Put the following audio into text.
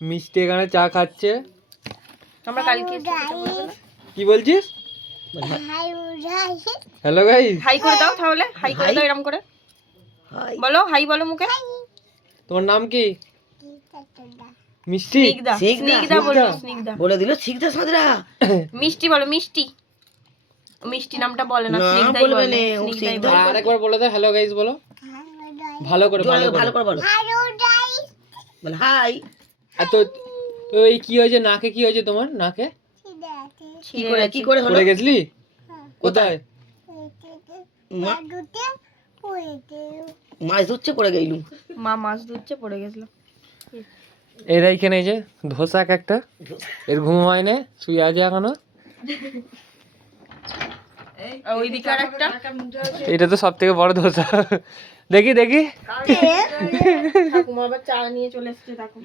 মিষ্টি এখানে চা খাচ্ছে। আমরা কালকে কি বলছিস? হ্যালো গাইস, হাই করে দাও তাহলে, হাই করে দাও এরকম করে বলো, হাই বলো মুখে। তোমার নাম কি? মিষ্টি। স্নিগ্ধা, স্নিগ্ধা বলো, স্নিগ্ধা বলে দিল শিখতে সাদরা। মিষ্টি বলো, মিষ্টি। মিষ্টি নামটা বলে না, না, স্নিগ্ধাই বলবে বলে, না, ও স্নিগ্ধাই স্নিগ্ধা। বলে। আরেকবার বলে দাও হ্যালো গাইস বলো, ভালো করে ভালো করে। ভালো করে বলো। বলে হাই। আর তো তো এই কি হয়েছে নাকে? কি হয়েছে তোমার নাকে? কি করে হলো? পড়ে গেছলি? কোথায়? মাছ ধরছে পড়ে গেলু। মা মাছ ধরছে পড়ে গেছিল। এরা এখানে এই যে ধোসাক একটা, এর ঘুম হয় না, শুয়ে আছে এখনো। আর ওইদিকে আর একটা, এটা তো সব থেকে বড় ধোসা। দেখি দেখি। ঠাকুমা আবার চা নিয়ে চলে এসেছে, দেখো।